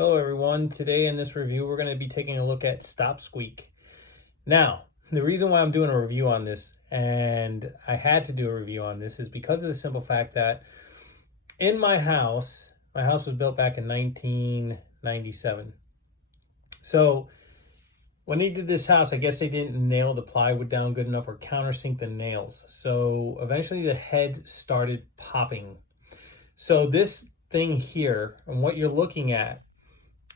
Hello everyone, today in this review we're going to be taking a look at Stop Sqeeeak. Now, the reason why I'm doing a review on this, and I had to do a review on this, is because of the simple fact that in my house was built back in 1997. So when they did this house, I guess they didn't nail the plywood down good enough or countersink the nails. So eventually the head started popping. So this thing here, and what you're looking at,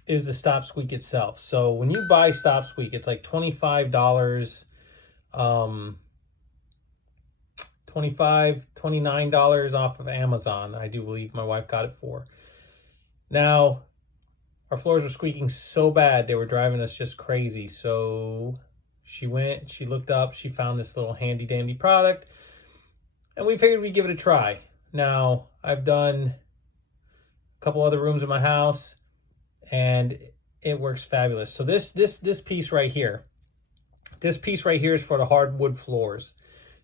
is the Stop Sqeeeak itself. So when you buy Stop Sqeeeak, it's like $25, $29 off of Amazon. I do believe my wife got it for. Now, our floors were squeaking so bad, they were driving us just crazy. So she went, she looked up, she found this little handy dandy product, and we figured we'd give it a try. Now, I've done a couple other rooms in my house, and it works fabulous. So this piece right here, is for the hardwood floors.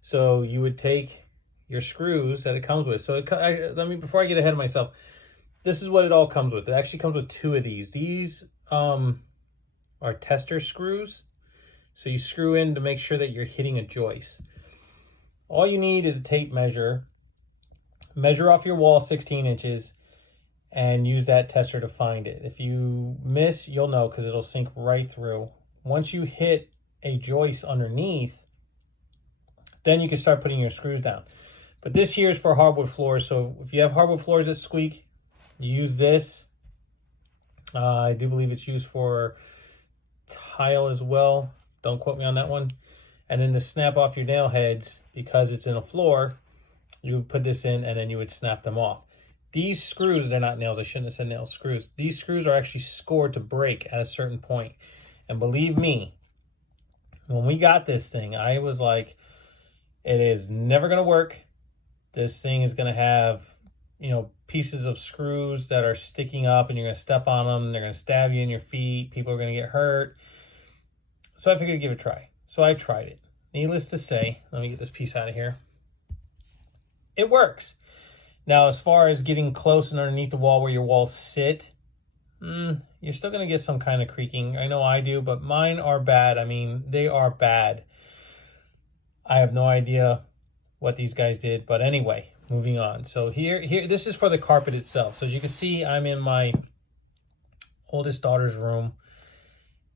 So you would take your screws that it comes with. So before I get ahead of myself, this is what it all comes with. It actually comes with two of these. These are tester screws. So you screw in to make sure that you're hitting a joist. All you need is a tape measure. Measure off your wall 16 inches. And use that tester to find it. If you miss, you'll know because it'll sink right through. Once you hit a joist underneath, then you can start putting your screws down. But this here is for hardwood floors. So if you have hardwood floors that squeak, you use this. I do believe it's used for tile as well. Don't quote me on that one. And then to snap off your nail heads, because it's in a floor, you would put this in and then you would snap them off. These screws, they're not nails. I shouldn't have said nails, screws. These screws are actually scored to break at a certain point. And believe me, when we got this thing, I was like, it is never going to work. This thing is going to have, pieces of screws that are sticking up and you're going to step on them. They're going to stab you in your feet. People are going to get hurt. So I figured I'd give it a try. So I tried it. Needless to say, let me get this piece out of here. It works. Now, as far as getting close and underneath the wall where your walls sit, you're still going to get some kind of creaking. I know I do, but mine are bad. I mean, they are bad. I have no idea what these guys did, but anyway, moving on. So here, this is for the carpet itself. So as you can see, I'm in my oldest daughter's room,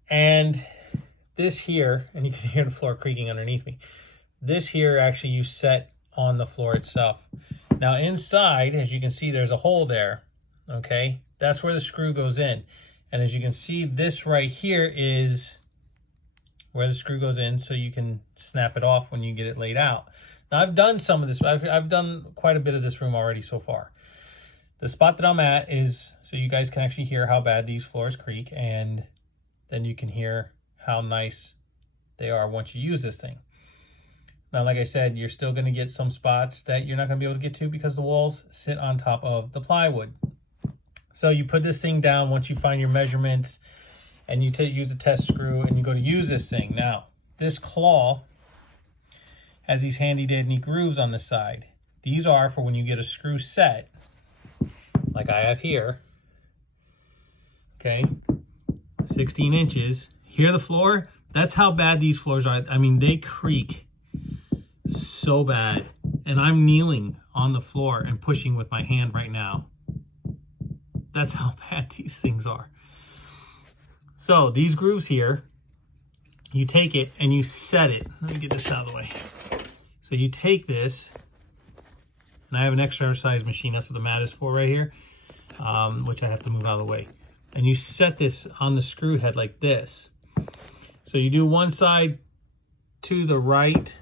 and this here, and you can hear the floor creaking underneath me. This here, actually, you set on the floor itself. Now inside, as you can see, there's a hole there, okay? That's where the screw goes in. And as you can see, this right here is where the screw goes in, so you can snap it off when you get it laid out. Now I've done some of this, I've done quite a bit of this room already so far. The spot that I'm at is, so you guys can actually hear how bad these floors creak, and then you can hear how nice they are once you use this thing. Now, like I said, you're still going to get some spots that you're not going to be able to get to because the walls sit on top of the plywood. So you put this thing down once you find your measurements, and you use a test screw, and you go to use this thing. Now, this claw has these handy dandy grooves on the side. These are for when you get a screw set, like I have here. Okay, 16 inches. Hear the floor? That's how bad these floors are. I mean, they creak so bad, and I'm kneeling on the floor and pushing with my hand right now. That's how bad these things are. So these grooves here, you take it and you set it. Let me get this out of the way. So you take this, and I have an exercise machine. That's what the mat is for right here, which I have to move out of the way. And you set this on the screw head like this. So you do one side to the right,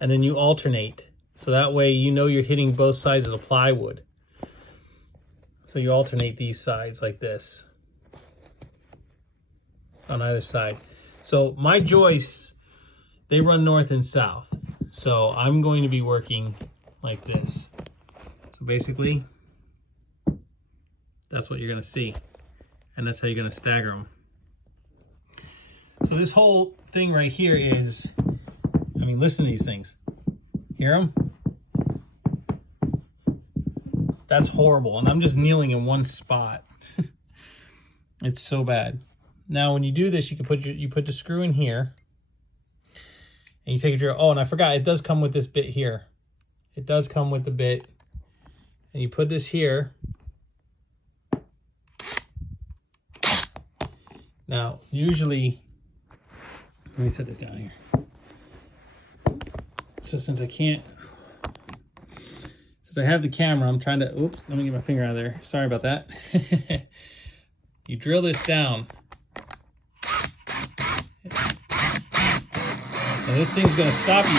and then you alternate. So that way you know you're hitting both sides of the plywood. So you alternate these sides like this on either side. So my joists, they run north and south. So I'm going to be working like this. So basically, that's what you're going to see. And that's how you're going to stagger them. So this whole thing right here is, I mean, listen to these things. Hear them? That's horrible. And I'm just kneeling in one spot. It's so bad. Now, when you do this, you can put the screw in here. And you take a drill. Oh, and I forgot, it does come with this bit here. It does come with the bit. And you put this here. Now, usually, let me set this down here. So since I have the camera, I'm trying to, oops, let me get my finger out of there. Sorry about that. You drill this down. And this thing's gonna stop you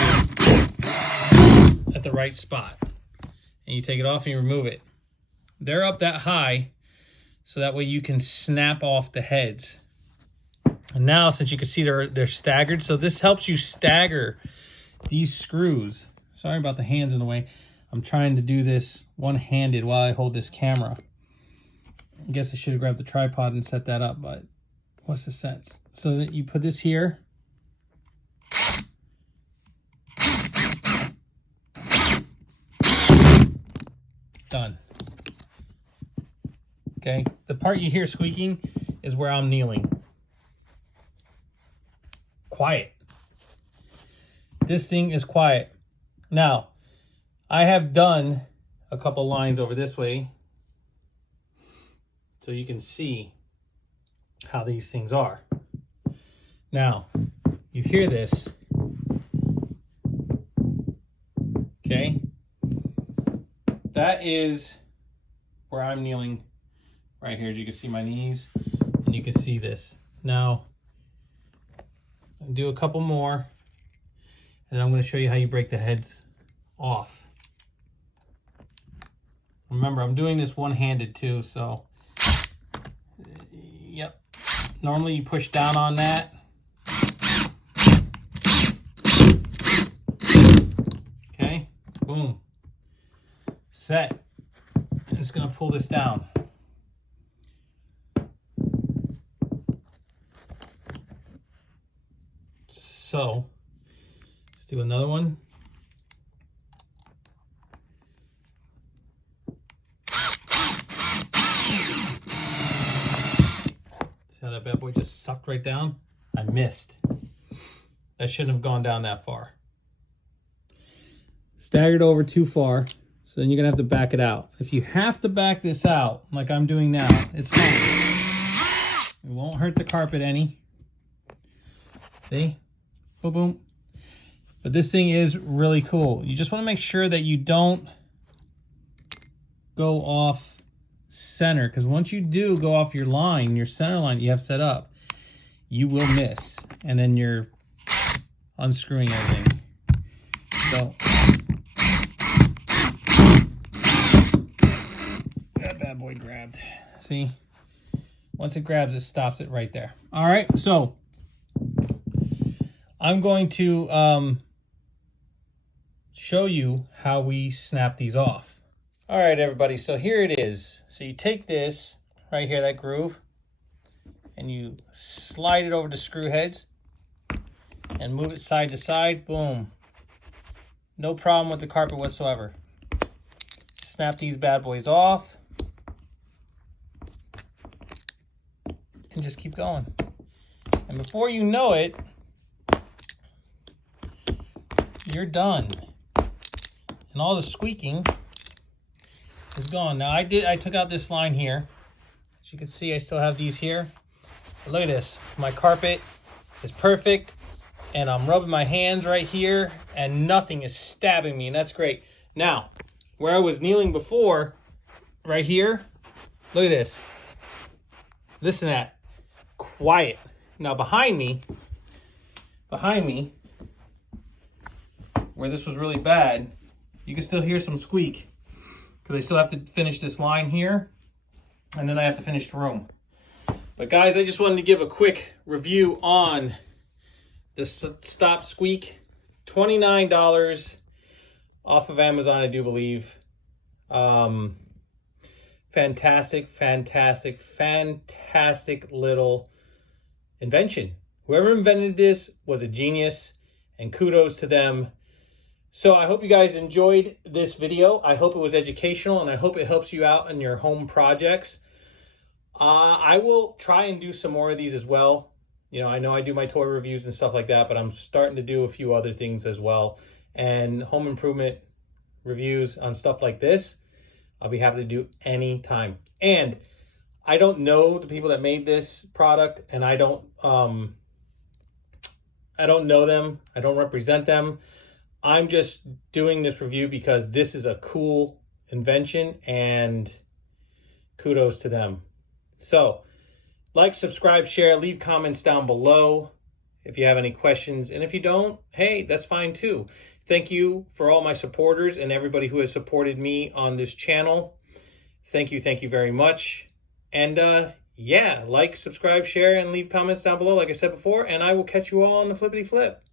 at the right spot. And you take it off and you remove it. They're up that high, so that way you can snap off the heads. And now, since you can see they're staggered, so this helps you stagger these screws. Sorry about the hands in the way. I'm trying to do this one-handed while I hold this camera. I guess I should have grabbed the tripod and set that up, but what's the sense? So that you put this here. Done. Okay, the part you hear squeaking is where I'm kneeling. Quiet. This thing is quiet. Now, I have done a couple lines over this way so you can see how these things are. Now, you hear this. Okay? That is where I'm kneeling right here. As you can see my knees, and you can see this. Now, I'll do a couple more, and I'm going to show you how you break the heads off. Remember, I'm doing this one-handed too, so yep. Normally you push down on that. Okay, boom. Set. I'm just gonna pull this down. So, let's do another one. See how that bad boy just sucked right down? I missed. That shouldn't have gone down that far. Staggered over too far, so then you're gonna have to back it out. If you have to back this out, like I'm doing now, it's fine. It won't hurt the carpet any. See? Boom, boom. But this thing is really cool. You just want to make sure that you don't go off center, because once you do go off your line, your center line you have set up, you will miss, and then you're unscrewing everything. So that bad boy grabbed. See? Once it grabs, it stops it right there. All right, so I'm going to show you how we snap these off. All right, everybody, so here it is. So you take this right here, that groove, and you slide it over the screw heads and move it side to side. Boom. No problem with the carpet whatsoever. Snap these bad boys off and just keep going. And before you know it, you're done. And all the squeaking is gone. Now I took out this line here. As you can see, I still have these here. But look at this. My carpet is perfect, and I'm rubbing my hands right here, and nothing is stabbing me, and that's great. Now, where I was kneeling before, right here, look at this. Listen to that. Quiet. Now behind me, where this was really bad, you can still hear some squeak, because I still have to finish this line here, and then I have to finish the room. But guys, I just wanted to give a quick review on the Stop Sqeeeak. $29 off of Amazon, I do believe. Fantastic little invention. Whoever invented this was a genius, and kudos to them. So I hope you guys enjoyed this video. I hope it was educational, and I hope it helps you out in your home projects. I will try and do some more of these as well. You know I do my toy reviews and stuff like that, but I'm starting to do a few other things as well. And home improvement reviews on stuff like this, I'll be happy to do anytime. And I don't know the people that made this product, and I don't know them. I don't represent them. I'm just doing this review because this is a cool invention, and kudos to them. So, like, subscribe, share, leave comments down below if you have any questions. And if you don't, hey, that's fine too. Thank you for all my supporters and everybody who has supported me on this channel. Thank you very much. And yeah, like, subscribe, share, and leave comments down below, like I said before, and I will catch you all on the flippity flip.